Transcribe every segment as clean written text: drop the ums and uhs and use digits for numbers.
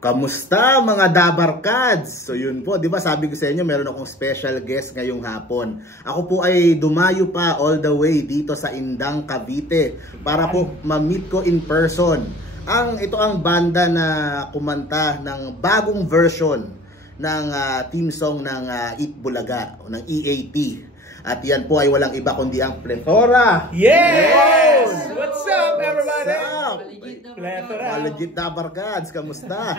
Kamusta mga Dabarkads? So yun po, di ba sabi ko sa inyo meron akong special guest ngayong hapon. Ako po ay dumayo pa all the way dito sa Indang, Cavite para po ma-meet ko in person. Ito ang banda na kumanta ng bagong version ng theme song ng Itbulaga o ng EAT. At yan po ay walang iba kundi ang Plethora. Yes! What's up, everybody? Plethora. Legit Dabarkads, kamusta?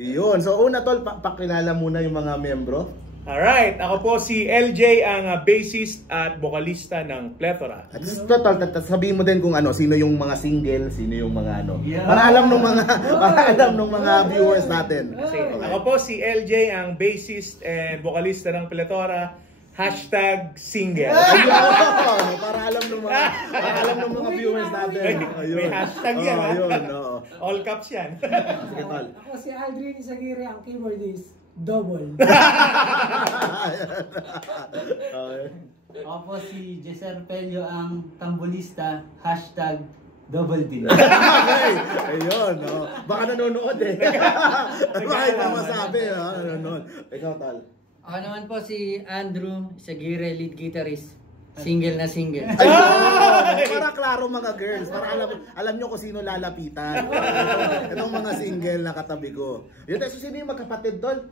Yun. So una tol, pakilala muna yung mga membro. Alright, ako po si LJ, ang bassist at vocalista ng Plethora. At total, sabihin mo din kung sino yung mga single, sino yung mga Para alam ng mga viewers natin. Okay. Ako po si LJ, ang bassist and vocalista ng Plethora. #single. Ayun, para alam ng mga viewers natin. May hashtag yan. Ayun, all caps yan. Ako si Aldrin Isaguirre, ang keyboardist. Double. Ako po si Jeser Pelio, ang tambolista. #double D. Okay. Ayun, baka nanonood eh. Baka ito masabi, nanonood. Ikaw, Tal. Ako naman po si Andrew Isaguirre, lead guitarist. Single na single. Ayun! Para klaro mga girls, para alam nyo kung sino lalapitan. Itong mga single na katabi ko. Yun, so sino yung magkapatid doon?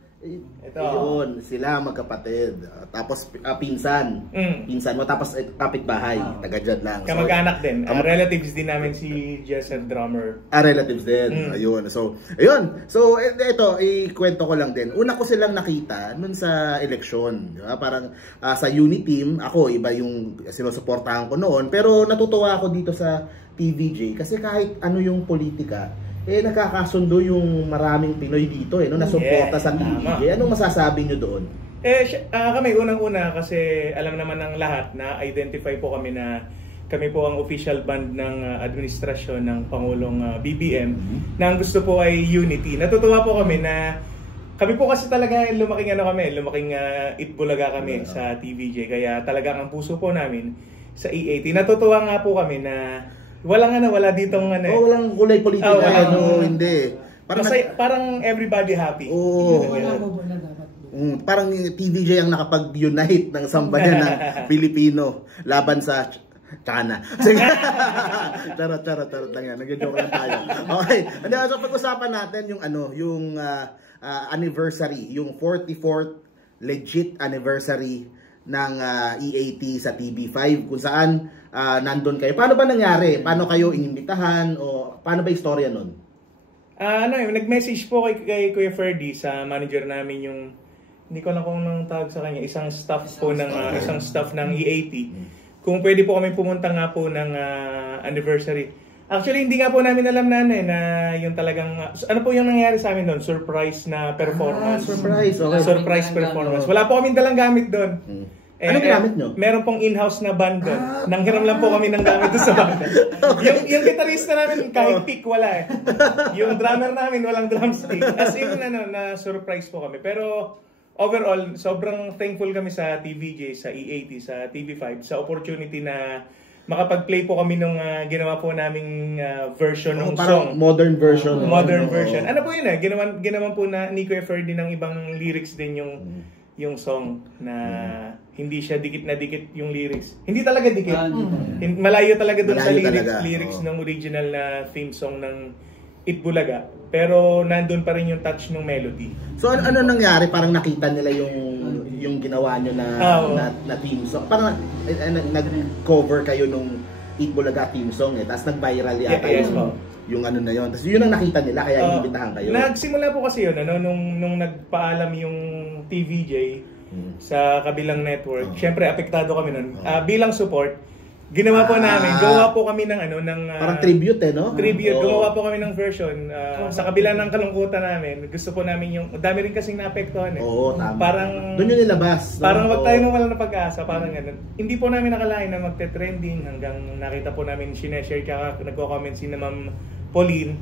Ito. Yun, sila magkapatid. Tapos pinsan. Pinsan mo, tapos kapitbahay. Taga dyan lang. Kamag-anak din. Relatives din namin si Jess and drummer. Relatives din. Ayun. So, ayun. So, ito, ikwento ko lang din. Una ko silang nakita nun sa eleksyon. Diba? Parang sa unit team, ako, iba yung sinusuportahan ko noon. Pero natutuwa ako dito sa TVJ kasi kahit ano yung politika, nakakasundo yung maraming Pinoy dito nasuporta sa TVJ. Anong masasabi nyo doon? Kami unang-una kasi alam naman ng lahat na identify po kami na kami po ang official band ng administrasyon ng Pangulong BBM na ang gusto po ay unity. Natutuwa po kami na kami po kasi talaga lumaking Itbulaga kami sa TVJ. Kaya talagang ang puso po namin sa EAT. Natutuwa nga po kami na wala ditong walang kulay politika hindi. Parang everybody happy. Parang TVJ ang nakapag-unite ng sambayan ng Pilipino laban sa China. Charot lang yan. Nag-joke lang tayo. Okay. So pag-usapan natin yung anniversary, yung 44th legit anniversary ng EAT sa TV5 kung saan nandun kayo. Paano ba nangyari? Paano kayo inimbitahan o paano ba istorya nun? Nag-message po kay Kuya Ferdy sa manager namin yung hindi ko lang kung nang tawag sa kanya, isang staff ng EAT. Kung pwede po kami pumunta nga po ng anniversary. Actually, hindi nga po namin alam na yung talagang, ano po yung nangyari sa amin doon? Surprise na performance. Surprise, okay. Surprise performance. Wala po kaming dalang gamit doon. Anong gamit nyo? Meron pong in-house na band doon. Nanghiram lang po kami ng gamit doon sa band. Yung gitarista namin, kahit pick, wala eh. Yung drummer namin, walang drumstick. As in, na-surprise po kami. Pero overall, sobrang thankful kami sa TVJ, sa EAT, sa TV5, sa opportunity na makapag-play po kami nung ginawa po naming version ng song. Modern version. Modern version. Ano po yun ginawan po na ni Kuya Ferdy ng ibang lyrics din yung song na hindi siya dikit na dikit yung lyrics. Hindi talaga dikit. Malayo talaga dun sa lyrics ng original na theme song ng Itbulaga. Pero nandun pa rin yung touch ng melody. So ano nangyari? Parang nakita nila yung ginawa nyo na theme song. Parang nag-cover kayo nung Itbulaga theme song tapos nag-viral yata yung na yun. Tapos yun ang nakita nila kaya inibitahan kayo. Nagsimula po kasi yun nung nagpaalam yung TVJ sa kabilang network. Syempre apektado kami nun. Bilang support, ginawa po namin, gawa po kami ng parang tribute no? Tribute, gumawa po kami ng version sa kabila ng kalungkutan namin. Gusto po namin yung dami rin kasing naapektuhan Oo, tama. Parang doon yun nilabas. Parang wag tayo nang wala na pag-asa, parang ganun. Hindi po namin nakalain na magte-trending hanggang nakita po namin sineshare kaya nagko-comment si Ma'am Pauline.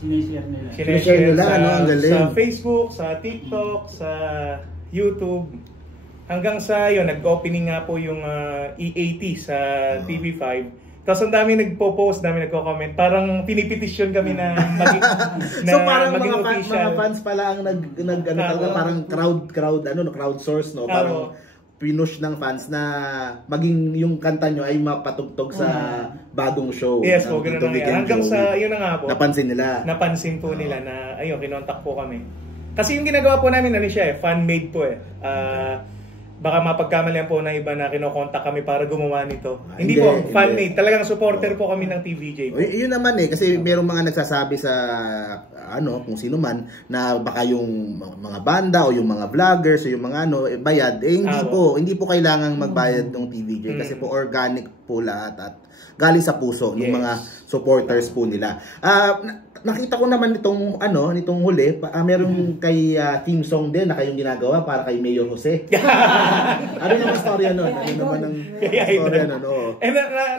Sinishare nila ang galing. Sa Facebook, sa TikTok, sa YouTube. Hanggang sa yun, nag-opening nga po yung EAT sa TV5. Tapos ang dami nagpo-post, dami nagko-comment. Parang pinipetisyon kami na maging na So parang maging mga fans pala ang talaga parang crowdsource, no? Parang pinush ng fans na maging yung kanta nyo ay mapatugtog sa bagong show. Yes ng po, ganun Tito na Vic yan. and Hanggang Joey. sa, yun na nga po. Napansin po nila na, ayun, kinontak po kami. Kasi yung ginagawa po namin, ano siya fan-made po eh. Baka mapagkamalian po na iba na kinokontak kami para gumawa nito. Hindi po, fan-made. Talagang supporter po kami ng TVJ po. Yun naman kasi merong mga nagsasabi sa kung sino man na baka yung mga banda o yung mga vloggers o yung mga bayad, hindi po kailangang magbayad ng TVJ kasi po organic po lahat at galing sa puso ng mga supporters po nila. Nakita ko naman nitong huli, meron kay theme song din na kayong ginagawa para kay Mayor Jose. Ano naman storya nun? Ano naman ang storya nun?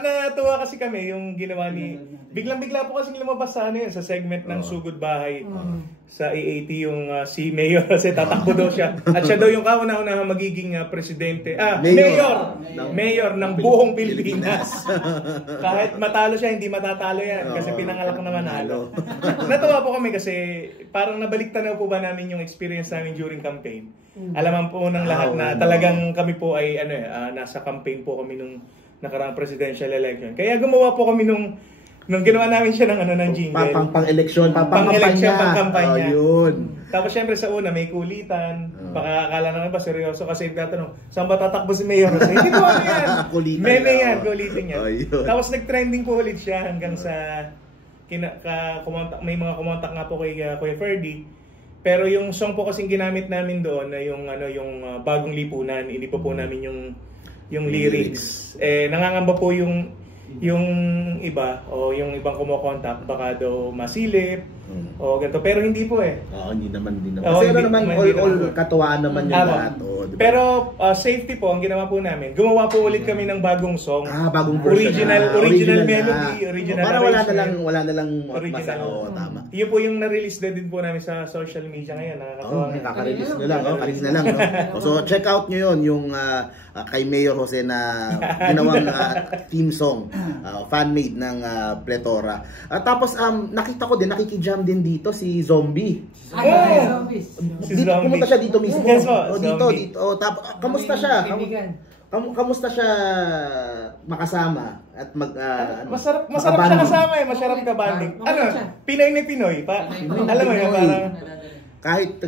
Natuwa kasi kami yung ginawa ni... Biglang-bigla po kasi lumabas sa sa segment ng Sugod Bahay. Sa AAT yung si Mayor kasi tatakbo daw siya. At siya daw yung kauna-una magiging presidente. Mayor ng buong Pilipinas. Kahit matalo siya, hindi matatalo yan. Kasi pinangalak na manalo. Natuwa po kami kasi parang nabaliktanaw po ba namin yung experience namin during campaign. Alaman po ng lahat na talagang kami po ay nasa campaign po kami nung nakaraang presidential election. Kaya gumawa po kami nung ginawa namin siya ng jingle. Pang-eleksyon, pang-kampanya. Yun. Tapos syempre sa una may kulitan. Baka akala ng iba seryoso kasi nagtatanong, saan ba tatakbo si Mayor? Hindi po ano yan. Meme yan, kulitin yan. Tapos nag-trending po ulit siya hanggang sa may mga kumontak nga po kay Kuya Ferdy. Pero yung song po kasing ginamit namin doon na yung Bagong Lipunan, hindi po namin yung lyrics. Nangangamba po yung iba o yung ibang kumokontak baka daw masilip o ganito, pero hindi po hindi naman. Kasi naman all katuwaan naman yung lahat. Diba? Pero safety po ang ginawa po namin. Gumawa po ulit kami ng bagong song. Bagong version. Original melody, original para wala na lang original. Tama. Yun po yung na-release din po namin sa social media ngayon. Nakaka-release na lang. So check out nyo yun yung kay Mayor Jose na ginawang theme song, fan-made ng Plethora. Tapos nakita ko din, nakikijam din dito si Zombie. Pumunta siya dito mismo. Yes, dito. Tapos kamusta siya? Kamusta siya makasama at masarap siya kasama masarap ka banding. Pinoy na Pinoy pa. Alam mo yun, parang kahit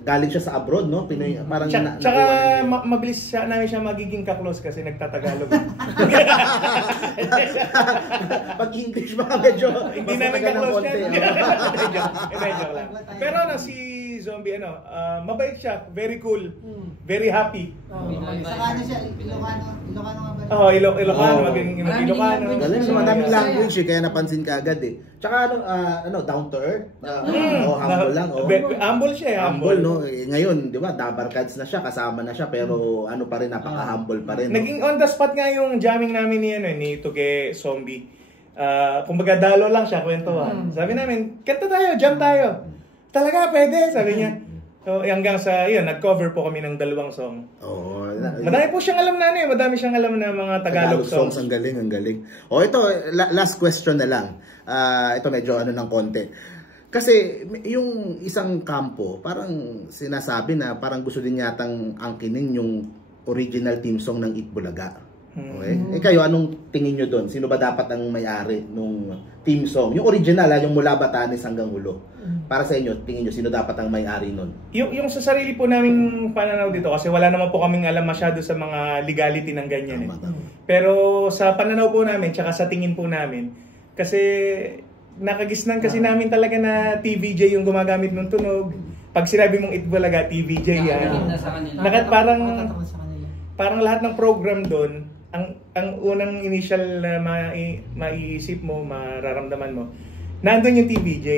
galing siya sa abroad, no? Pinoy, parang tsaka mabilis namin siya magiging ka-close kasi nagtatagalog. Pag English mga medyo hindi namin ka-close yan. Medyo lang. Pero si Zombie, mabait siya, very cool, very happy. Saka siya, Ilocano maging Ilocano. Galing sa madaming language kaya napansin ka agad Tsaka down to earth. Humble lang. Humble siya. Humble, no? Ngayon, di ba, Dabarkads na siya, kasama na siya, pero pa rin, napaka-humble pa rin. Naging on the spot nga yung jamming namin ni Tuge Zombie. Kumbaga dalo lang siya, kwentuhan. Sabi namin, kanta tayo, jam tayo. Talaga, pwede, sabi niya. So, hanggang sa, nag-cover po kami ng 2 song. Madami po siyang alam madami siyang alam na mga Tagalog songs. Ang galing. Ito, last question na lang. Ito medyo ng konti. Kasi yung isang kampo, parang sinasabi na parang gusto din yatang angkinin yung original theme song ng Itbulaga. Okay? Kayo, anong tingin nyo doon? Sino ba dapat ang may-ari nung theme song? Yung original, yung mula Batanes hanggang Ulo. Para sa inyo, tingin nyo, sino dapat ang may-ari nun? Yung sa sarili po naming pananaw dito, kasi wala naman po kaming alam masyado sa mga legality ng ganyan. Pero sa pananaw po namin, tsaka sa tingin po namin, kasi nakagisnan kasi namin talaga na TVJ yung gumagamit ng tunog. Pag sinabi mong Itbulaga, TVJ yan. Parang lahat ng program doon, ang unang initial na maiisip mo, mararamdaman mo, nandun yung TVJ.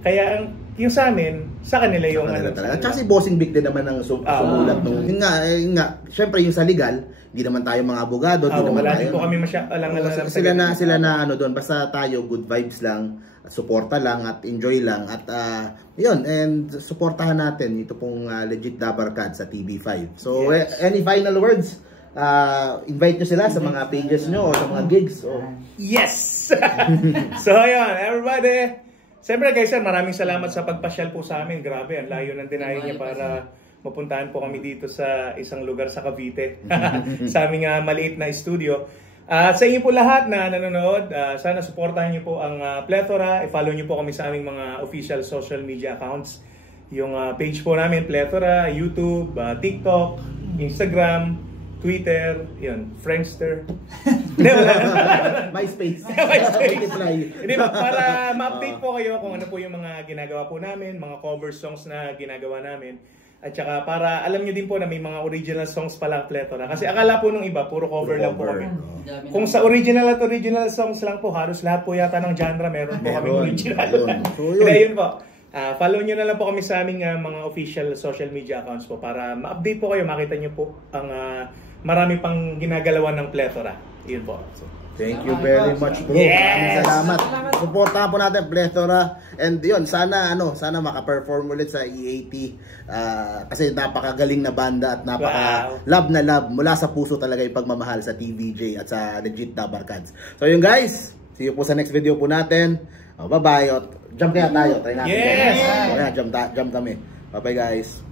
Kaya yung sa amin, sa kanila yung talaga. Tsaka si Bossing Vic din naman ang sumulat nung. Yun nga, syempre yung sa legal, hindi naman tayo mga abogado, hindi naman wala tayo. din po kami alam sila na doon, basta tayo good vibes lang, suporta lang at enjoy lang at yun, and suportahan natin ito pong legit Dabarkads sa TV5. So any final words invite nyo sila sa mga pages nyo o sa mga gigs. Yes! So ayun, everybody. Siyempre guys, maraming salamat sa pagpasyal po sa amin. Grabe, ang layo ng dinayo niya para mapuntahan po kami dito sa isang lugar sa Cavite. Sa aming maliit na studio. Sa inyo po lahat na nanonood, sana suportahan niyo po ang Plethora. I-follow niyo po kami sa aming mga official social media accounts. Yung page po namin, Plethora, YouTube, TikTok, Instagram, Twitter, yun, Friendster. Hindi, wala na. MySpace. Hindi ba, para ma-update po kayo kung ano po yung mga ginagawa po namin, mga cover songs na ginagawa namin. At saka para alam nyo din po na may mga original songs palang Plethora. Kasi akala po nung iba, puro cover lang po kami. Kung sa original at original songs lang po, halos lahat po yata ng genre meron po kami original. So, yun po. Follow nyo na lang po kami sa aming mga official social media accounts po para ma-update po kayo, makita nyo po ang marami pang ginagalawan ng Plethora. Yun po. So, thank you very much, bro. Yes! Salamat. Suportahan po natin Plethora. And yun, sana maka-perform ulit sa EAT. Kasi napakagaling na banda at napaka-love na love. Mula sa puso talaga yung pagmamahal sa TVJ at sa Legit Dabarkads. So yun guys, see you po sa next video po natin. Bye-bye. Jump kaya tayo. Try natin. Yes! Jump kami. Bye-bye guys.